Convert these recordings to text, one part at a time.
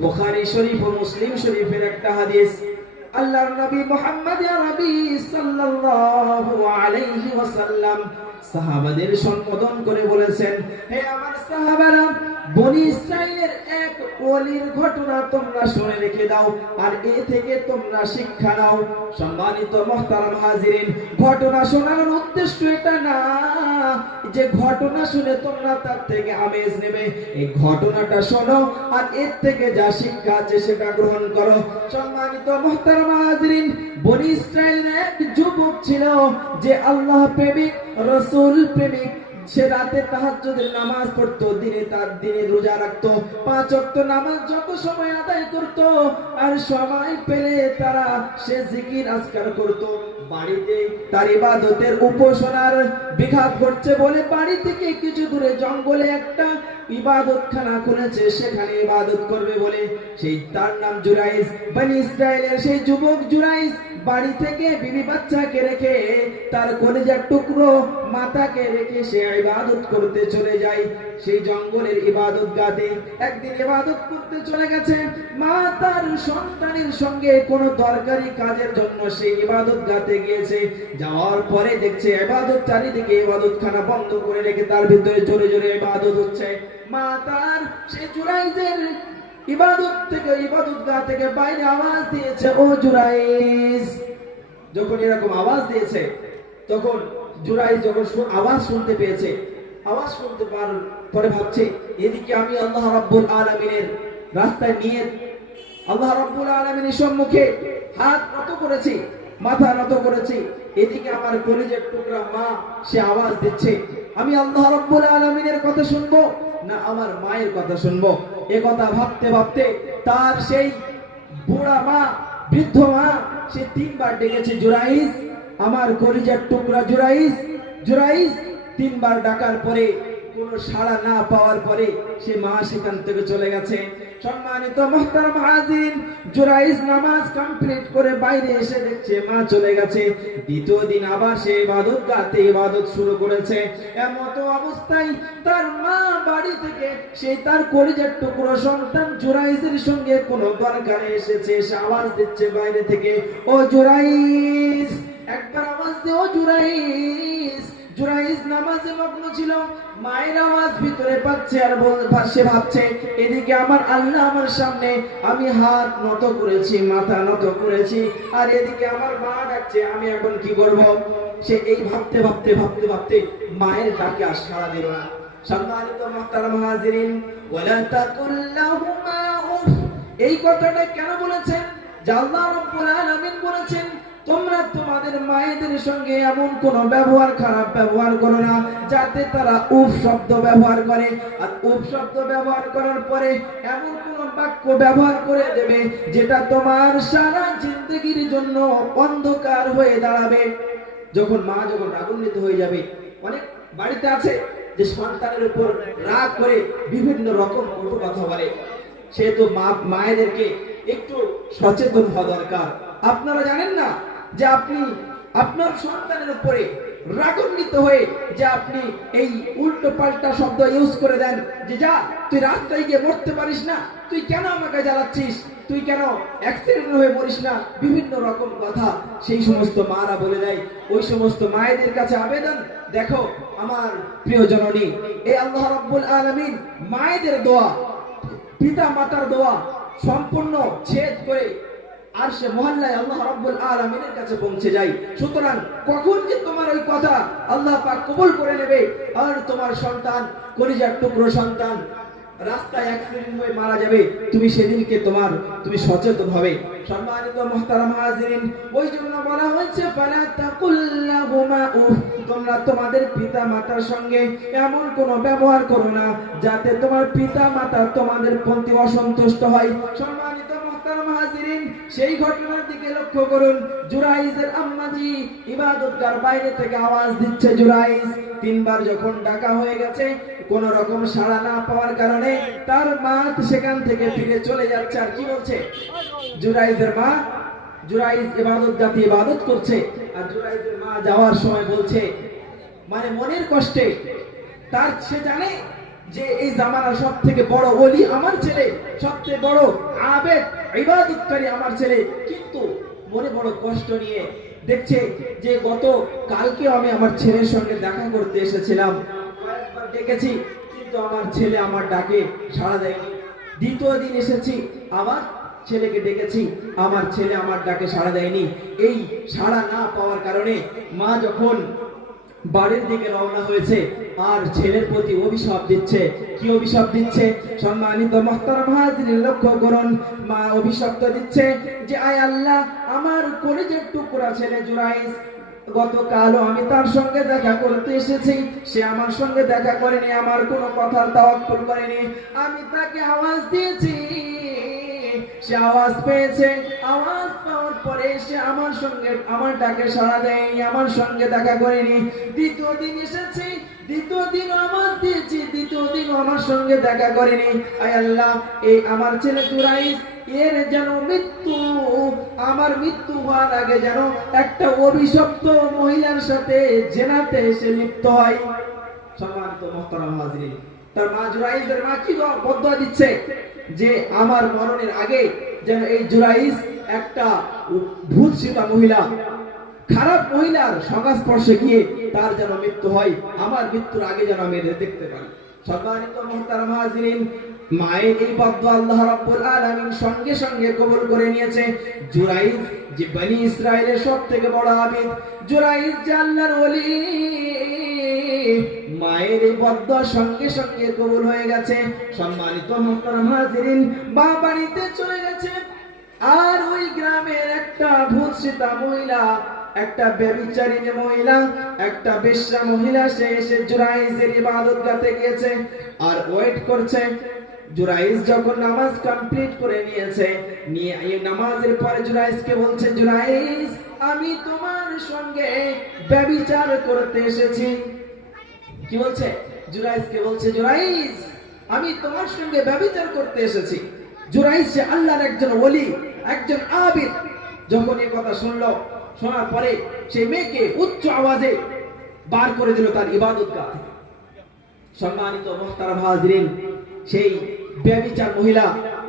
বুখারী শরীফ ও মুসলিম শরীফের একটা হাদিস আল্লাহর নবী মুহাম্মদ আরবি সাল্লাল্লাহু আলাইহি ওয়াসাল্লাম সাহাবাদের সম্বোধন করে বলেছেন, হে আমার সাহাবারা, বনি ইসরাইলের এক ওলির ঘটনা তোমরা শুনে রেখে দাও, আর এ থেকে তোমরা শিক্ষা নাও। সম্মানিত মহতারাম হাজিরিন, ঘটনা শোনানোর উদ্দেশ্য এটা না যে ঘটনা শুনে তোমরা তার থেকে আমেজ নেবে। এই ঘটনাটা শোনো, আর এর থেকে যা শিক্ষা আছে সেটা গ্রহণ করো। সম্মানিত মহতারাম হাজিরিন, বনি ইসরায়েলের এক যুবক ছিল যে আল্লাহ প্রেমিক রসুল প্রেমিক, সে রাতে তাহাজ্জুদের নামাজ পড়তো, দিনে তার দিনে রোজা রাখতো, পাঁচ ওয়াক্ত নামাজ যত সময় আদায় করত, আর সময় পেলে তারা সে জিকির আজকার করত। বাড়িতে তার ইবাদতের উপাসনার বিঘাত ঘটছে বলে বাড়ি থেকে কিছু দূরে জঙ্গলে একটা ইবাদতখানা খুলেছে, সেখানে ইবাদত করবে বলে। সেই তার নাম জুরাইস, বনি ইসরায়েলের সেই যুবক জুরাইস বাড়ি থেকে বিবি বাচ্চাকে রেখে তার কলেজার টুকরো মাতাকে রেখে সে ইবাদত করতে চলে যায়। সেই জঙ্গলের ইবাদত গাতে একদিন ইবাদত করতে চলে গেছে। মা তার সন্তানের সঙ্গে কোনো দরকারি কাজের জন্য সেই ইবাদত গাতে গিয়েছে। যাওয়ার পরে দেখছে ইবাদত চারিদিকে ইবাদত খানা বন্ধ করে রেখে তার ভিতরে জোরে জোরে ইবাদত হচ্ছে। মা তার সেই জুরাইজের ইবাদত থেকে ইবাদত গা থেকে বাইরে আওয়াজ দিয়েছে, ও জুরাইস যখন এরকম আওয়াজ দিয়েছে, তখন জুরাইস যখন আওয়াজ শুনতে পেয়েছে, আওয়াজ শুনতে পার পরে ভাবছে, এদিকে আমি আল্লাহ রাব্বুল আলামিনের রাস্তায় নিয়ে আল্লাহ রাব্বুল আলামিনের সম্মুখে হাত নত করেছি, মাথা নত করেছি। এদিকে আমার কলেজের টুকরা মা, সে আওয়াজ দিচ্ছে, আমি আল্লাহ রাব্বুল আলামিনের কথা শুনব না আমার মায়ের কথা শুনব? কথা ভাবতে ভাবতে তার সেই বুড়া মা, বৃদ্ধ মা, সে তিনবার ডেকেছে জুরাইস আমার কলিজার টুকরা জুরাইস জুরাইস তিনবার ডাকার পরে কোনো সাড়া না পাওয়ার পরে সে মা সেখান থেকে চলে গেছে। সম্মানিত মোহতারাম হাজির জুরাইস নামাজ কমপ্লিট করে বাইরে এসে দেখছে, মা চলে গেছে। দ্বিতীয় দিন আবার সে ইবাদত গাতে ইবাদত শুরু করেছে। এমতো অবস্থায় তার মা বাড়ি থেকে সে তার কলিজার টুকরো সন্তান জুরাইসের সঙ্গে কোনো দরকারে এসেছে, সে আওয়াজ দিচ্ছে বাইরে থেকে, ও জুরাইস একবার আওয়াজ দে, ও জুরাইস জুরাইস নামাজে মগ্ন ছিল। মায়ের আওয়াজ ভিতরে পাচ্ছে আর সে ভাবছে, এদিকে আমার আল্লাহ আমার সামনে, আমি হাত নত করেছি, মাথা নত করেছি, আর এদিকে আমার মা ডাকছে, আমি এখন কি করব সে এই ভাবতে ভাবতে ভাবতে ভাবতে মায়ের ডাকে আর সাড়া দিল না। সম্মানিত মুহতারাম হাজিরিন এই কথাটা কেন বলেছেন? আল্লাহ রাব্বুল আলামিন বলেছেন তোমরা তোমাদের মায়েদের সঙ্গে এমন কোন ব্যবহার, খারাপ ব্যবহার করো না, যাতে তারা উফ শব্দ ব্যবহার করে। আর উফ শব্দ ব্যবহার করার পরে এমন কোন বাক্য ব্যবহার করে দেবে যেটা তোমার সারা জিন্দগির জন্য অন্ধকার হয়ে দাঁড়াবে। যখন মা যখন রাগান্বিত হয়ে যাবে, অনেক বাড়িতে আছে যে সন্তানের উপর রাগ করে বিভিন্ন রকম কটু কথা বলে সেহেতু মা, মায়েদেরকে একটু সচেতন হওয়া দরকার। আপনারা জানেন না যে আপনি আপনার সন্তানের উপরে রাগান্বিত হয়ে যে আপনি এই উল্টো পাল্টা শব্দ ইউজ করে দেন যে, যা, তুই রাস্তায় গিয়ে মরতে পারিস না। তুই কেন আমাকে জ্বালাচ্ছিস? তুই কেন অ্যাক্সিডেন্ট হয়ে মরিস না? বিভিন্ন রকম কথা সেই সমস্ত মারা বলে দেয়। ওই সমস্ত মায়েদের কাছে আবেদন, দেখো, আমার প্রিয় জননী এই আল্লাহ রাব্বুল আলামিন মায়েদের দোয়া পিতা মাতার দোয়া সম্পূর্ণ ছেদ করে আর সে মহল্লায় আল্লাহ রাব্বুল আলামিনের কাছে পৌঁছে যায়। সুতরাং কখন যে তোমার ওই কথা আল্লাহ পাক কবুল করে নেবে, আর তোমার সন্তান, কলিজার টুকরো সন্তান রাস্তায় অ্যাক্সিডেন্ট হয়ে মারা যাবে, তুমি সেদিনকে তোমার, তুমি সচেতন হবে। সম্মানিত মুহতারাম হাজিরিন, ওই জন্য বলা হয়েছে, ফালা তাকুল্লাহুমা উফ, তোমরা তোমাদের পিতা মাতার সঙ্গে এমন কোনো ব্যবহার করো না, যাতে তোমার পিতা মাতা তোমাদের প্রতি অসন্তুষ্ট হয়। সম্মানিত মুহতারাম হাজিরিন সেই ঘটনার দিকে লক্ষ্য করুন। জুরাইজের আম্মাজি ইবাদতগার বাইরে থেকে আওয়াজ দিচ্ছে জুরাইজ। তিনবার যখন ডাকা হয়ে গেছে, কোন রকম সাড়া না পাওয়ার কারণে তার মা সেখান থেকে ফিরে চলে যাচ্ছে আর কি বলছে? জুরাইজের মা, জুরাইজ ইবাদত জাতি ইবাদত করছে। আর জুরাইজের মা যাওয়ার সময় বলছে মানে মনের কষ্টে, তার সে জানে যে এই জামানার সব থেকে বড় ওলি আমার ছেলে। সবচেয়ে বড় আবেদ ইবাদতকারী আমার ছেলে। কিন্তু মনে বড় কষ্ট নিয়ে দেখছে যে গত কালকে আমি আমার ছেলের সঙ্গে দেখা করতে এসেছিলাম। ডেকেছি কিন্তু আমার ছেলে আমার ডাকে সাড়া দেয়নি। দ্বিতীয় দিন এসেছি, আবার ছেলেকে ডেকেছি, আমার ছেলে আমার ডাকে সাড়া দেয়নি। এই সাড়া না পাওয়ার কারণে মা যখন বাড়ির দিকে রওনা হয়েছে। আর ছেলের প্রতি অভিশাপ দিচ্ছে। কি অভিশাপ দিচ্ছে? সম্মানিত মহতারাম হাজির লক্ষ্য করুন। মা অভিশাপ দিচ্ছে যে, আয় আল্লাহ, আমার কলেজের টুকরা ছেলে জুরাইস গতকালও আমি তার সঙ্গে দেখা করতে এসেছি। সে আমার সঙ্গে দেখা করেনি, আমার কোনো কথার তাওয়াক্কুল করেনি। আমি তাকে আওয়াজ দিয়েছি। সে আওয়াজ পেয়েছে। আওয়াজ পাওয়ার পরে সে আমার সঙ্গে আমার ডাকে সাড়া দেয়নি, আমার সঙ্গে দেখা করেনি। দ্বিতীয় দিন এসেছে, দ্বিতীয় দিন আমার সঙ্গে দেখা করেনি। আমার এর যেন মৃত্যু, আমার মৃত্যু হওয়ার আগে যেন একটা অভিশপ্ত মহিলার সাথে জেনাতে সে লিপ্ত হয়। সম্মানিত মোহতারাম হাজরিন, তার মা মা কি দিচ্ছে? যে আমার মরণের আগে যেন এই জুরাইজ একটা ভূত সীতা মহিলা, খারাপ মহিলার সংস্পর্শে গিয়ে তার যেন মৃত্যু হয়, আমার মৃত্যুর আগে যেন আমি এদের দেখতে পাই সম্মানিত মোহতারাম হাজরিন, মায়ের এই বদ্দ আল্লাহ রাব্বুল আলামিন সঙ্গে সঙ্গে কবুল করে নিয়েছে জুরাইজ যে বনি ইসরায়েলের সব থেকে বড় আবিদ। জুরাইজ আল্লাহর ওলি। মায়ের বদ্দ সঙ্গে সঙ্গে কবুল হয়ে গেছে। সম্মানিত হাজিরিন বা বাড়িতে চলে গেছে। আর ওই গ্রামের একটা মহিলা একটা মহিলা একটা মহিলা, সে এসে জুরাইজের ইবাদত গাতে গিয়েছে আর ওয়েট করছে। জুরাইজ যখন নামাজ কমপ্লিট করে নিয়েছে, নিয়ে নামাজের পরে জুরাইজকে বলছে, জুরাইজ, আমি তোমার সঙ্গে ব্যভিচার করতে এসেছি। কি বলছে? জুরাইজকে বলছে জুরাইজ আমি তোমার সঙ্গে ব্যভিচার করতে এসেছি। জুরাইজ সে আল্লাহর একজন ওলি, একজন আবিদ যখন এই কথা শুনলো, শোনার পরে সেই মেয়েকে উচ্চ আওয়াজে বার করে দিল তার ইবাদত গা সম্মানিত মোহতারাম হাজরিন, সেই ব্যবিচার মহিলা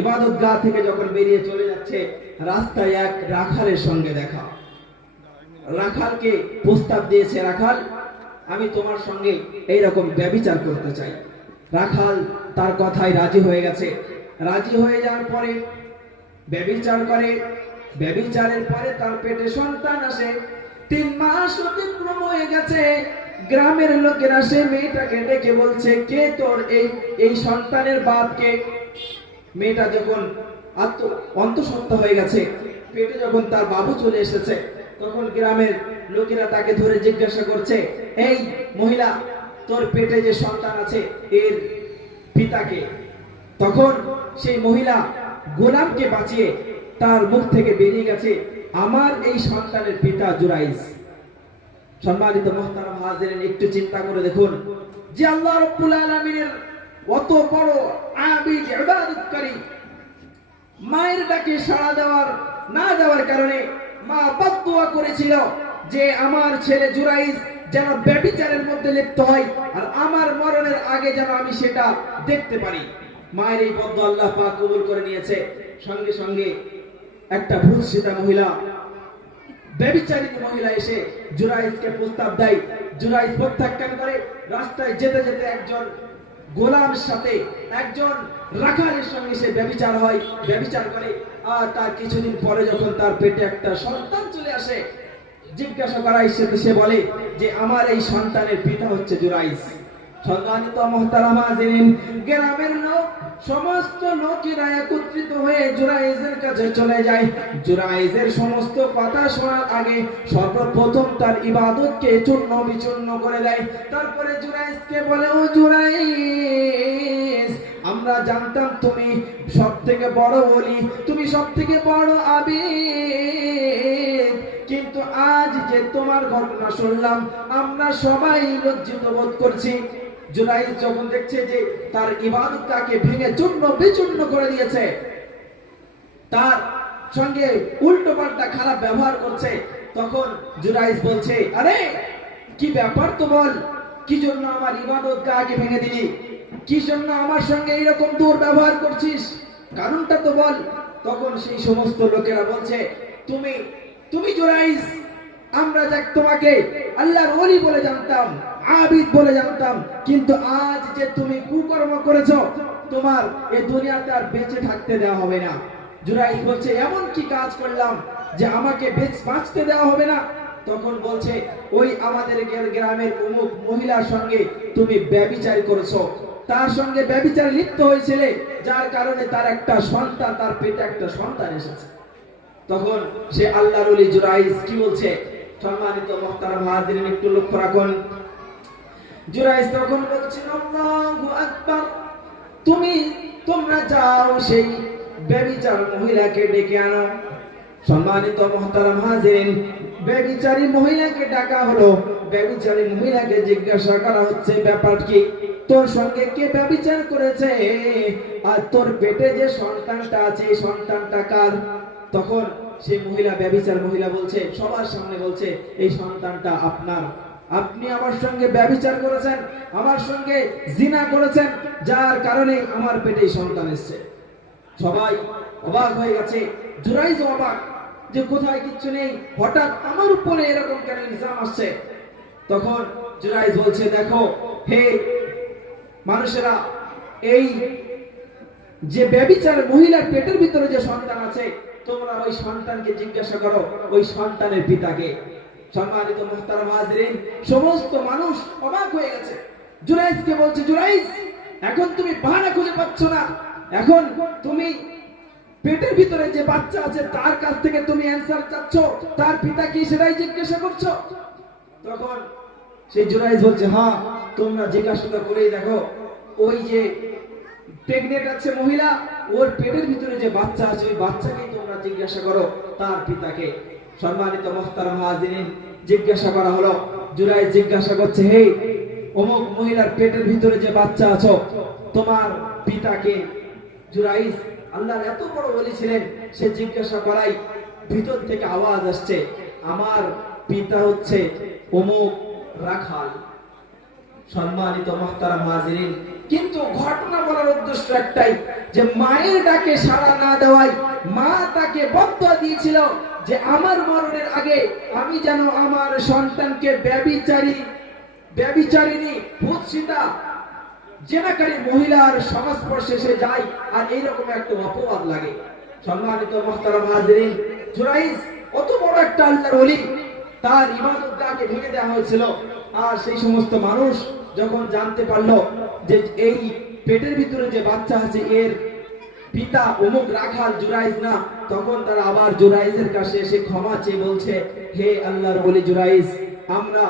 ইবাদত গা থেকে যখন বেরিয়ে চলে যাচ্ছে, রাস্তায় এক রাখালের সঙ্গে দেখা। রাখালকে প্রস্তাব দিয়েছে, রাখাল আমি তোমার সঙ্গে এই রকম ব্যবিচার করতে চাই। রাখাল তার কথায় রাজি হয়ে গেছে। রাজি হয়ে যাওয়ার পরে ব্যবিচার করে। ব্যবিচারের পরে তার পেটে সন্তান আসে। তিন মাস অতিক্রম হয়ে গেছে। গ্রামের লোকেরা সে মেয়েটাকে ডেকে বলছে, কে তোর এই এই সন্তানের বাপকে? মেয়েটা যখন আত্ম, অন্তঃসত্ত্বা হয়ে গেছে। পেটে যখন তার বাবু চলে এসেছে তখন গ্রামের লোকেরা তাকে ধরে জিজ্ঞাসা করছে, এই মহিলা, তোর পেটে যে সন্তান আছে, এর পিতাকে? তখন সেই মহিলা গোলামকে বাঁচিয়ে তার মুখ থেকে বেরিয়ে গেছে, আমার এই সন্তানের পিতা জুরাইস। সম্মানিত মোহতারাম হাজিরেন, একটু চিন্তা করে দেখুন যে আল্লাহ রব্বুল আলামিনের অত বড় আবিদ ইবাদতকারী, মায়ের ডাকে সাড়া দেওয়ার, না দেওয়ার কারণে মা বদদুয়া করেছিল যে আমার ছেলে জুরাইজ যেন ব্যভিচারের মধ্যে লিপ্ত হয় আর আমার মরণের আগে যেন আমি সেটা দেখতে পারি। মায়ের এই বদ্ধ আল্লাহ পাক কবুল করে নিয়েছে। সঙ্গে সঙ্গে একটা ভূত সীতা মহিলা ব্যবিচারিণী মহিলা এসে জুরাইজকে প্রস্তাব দেয়। জুরাইজ প্রত্যাখ্যান করে, রাস্তায় যেতে যেতে একজন গোলাম সাথে একজন রাখালের সঙ্গে সে ব্যবিচার হয়। ব্যবিচার করে তার কিছুদিন পরে যখন তার পেটে একটা সন্তান চলে আসে, জিজ্ঞাসা করাই সে সে বলে যে, আমার এই সন্তানের পিতা হচ্ছে জুরাইজ সম্মানিত মহতারামা গ্রামের লোক, সমস্ত লোকেরা একত্রিত হয়ে জুরাইজের কাছে চলে যায়। জুরাইজের সমস্ত কথা শোনার আগে সর্বপ্রথম তার ইবাদতকে চূর্ণ বিচূর্ণ করে দেয়। তারপরে জুরাইজকে বলে, ও জুরাইজ আমরা জানতাম তুমি সব থেকে বড় বলি তুমি সব থেকে বড় আবিদ। কিন্তু আজ যে তোমার ঘটনা শুনলাম, আমরা সবাই লজ্জিত বোধ করছি। জুলাইজ যখন দেখছে যে তার ইবাদত তাকে ভেঙে চূর্ণ বিচূর্ণ করে দিয়েছে, তার সঙ্গে উল্টো পাল্টা খারাপ ব্যবহার করছে, তখন জুলাইজ বলছে, আরে, কি ব্যাপার তো বল? কি জন্য আমার ইবাদত আগে ভেঙে দিলি? কি জন্য আমার সঙ্গে এইরকম দুর্ব্যবহার করছিস? কারণটা তো বল। তখন সেই সমস্ত লোকেরা বলছে, তুমি তুমি জোরাইস আমরা যাক তোমাকে। আল্লাহর ওলি বলে জানতাম, আবিদ বলে জানতাম, কিন্তু আজ যে তুমি কুকর্ম করেছ, তোমার এই দুনিয়াতে আর বেঁচে থাকতে দেওয়া হবে না। জুরাইস বলছে, এমন কি কাজ করলাম যে আমাকে বেঁচ বাঁচতে দেওয়া হবে না? তখন বলছে, ওই আমাদের গ্রামের অমুক মহিলার সঙ্গে তুমি ব্যবিচার করেছ। তার সঙ্গে ব্যবিচারে লিপ্ত হয়েছিলে, যার কারণে তার একটা সন্তান, তার পেটে একটা সন্তান এসেছে। তখন সে আল্লাহর ওলি জুরাইস কি বলছে? সম্মানিত মোহতারাম হাজিরিন একটু লক্ষ্য রাখুন। জুরাইস তখন আল্লাহু আকবার, তুমি, তোমরা যাও সেই ব্যভিচার মহিলাকে ডেকে আনো। সম্মানিত মোহতারাম হাজিরিন ব্যভিচারী মহিলাকে ডাকা হলো। ব্যভিচারী মহিলাকে জিজ্ঞাসা করা হচ্ছে, ব্যাপার কি? তোর সঙ্গে কে ব্যভিচার করেছে? আর তোর পেটে যে সন্তানটা আছে, এই সন্তানটা কার? তখন সেই মহিলা ব্যভিচার, মহিলা বলছে, সবার সামনে বলছে, এই সন্তানটা আপনার। আপনি আমার সঙ্গে ব্যভিচার করেছেন, আমার সঙ্গে জিনা করেছেন, যার কারণে আমার পেটে সন্তান এসছে। সবাই অবাক হয়ে গেছে। জুরাইজ অবাক যে কোথায় কিচ্ছু নেই। হঠাৎ আমার উপরে এরকম কেন ইলজাম আসছে? তখন জুরাইজ বলছে, দেখো, হে মানুষেরা এই যে ব্যবিচার মহিলার পেটের ভিতরে যে সন্তান আছে, তোমরা ওই সন্তানকে জিজ্ঞাসা করো, ওই সন্তানের পিতাকে। সম্মানিত মুহতারাম হাজরিন সমস্ত মানুষ অবাক হয়ে গেছে। জুরাইজকে বলছে জুরাইজ এখন তুমি বাহানা খুঁজে পাচ্ছ না। এখন তুমি পেটের ভিতরে যে বাচ্চা আছে, তার কাছ থেকে তুমি অ্যান্সার চাচ্ছ। তার পিতা কি সেটাই জিজ্ঞাসা করছ? তখন সেই জুরাইজ বলছে হ্যাঁ তোমরা জিজ্ঞাসা করেই দেখো ওই যে প্রেগনেন্ট আছে মহিলা, ওর পেটের ভিতরে যে বাচ্চা আছে, ওই বাচ্চাকে তোমরা জিজ্ঞাসা করো তার পিতাকে। সম্মানিত মোহতারাম হাজিরিন, জিজ্ঞাসা করা হলো জুরাই জিজ্ঞাসা করছে, হে, অমুক মহিলার পেটের ভিতরে যে বাচ্চা আছো, তোমার পিতাকে? জুরাইস আল্লাহর এত বড় বলেছিলেন সে জিজ্ঞাসা করাই ভিতর থেকে আওয়াজ আসছে, আমার পিতা হচ্ছে অমুক রাখাল। সম্মানিত মহতারাম হাজিরিন কিন্তু ঘটনা বলার উদ্দেশ্য একটাই, যে মায়ের ডাকে সাড়া না দেওয়াই মা তাকে বদ্ধ দিয়েছিল যে আমার মরণের আগে আমি যেন আমার সন্তানকে ব্যবিচারী, ব্যবিচারিণী, ভূতসিতা, জেনাকারী মহিলার সংস্পর্শে সে যায় আর এইরকম একটা অপবাদ লাগে। সম্মানিত মহতারাম হাজিরিন জুরাইস অত বড় একটা আল্লাহর ওলি, তার ইবাদতটাকে ভেঙে দেওয়া হয়েছিল। আর সেই সমস্ত মানুষ যখন জানতে পারল যে এই পেটের ভিতরে যে বাচ্চা আছে, এর পিতা অমুক রাখাল জুরাইজ না, তখন তারা আবার জুরাইজের কাছে এসে ক্ষমা চেয়ে বলছে, হে আল্লাহর বলি জুরাইজ, আমরা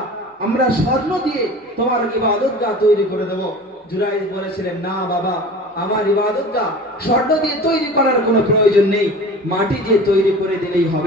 আমরা স্বর্ণ দিয়ে তোমার ইবাদতগাহ তৈরি করে দেব। জুরাইজ বলেছিলেন, না বাবা, আমার ইবাদতগাহ স্বর্ণ দিয়ে তৈরি করার কোনো প্রয়োজন নেই, মাটি দিয়ে তৈরি করে দিলেই হবে।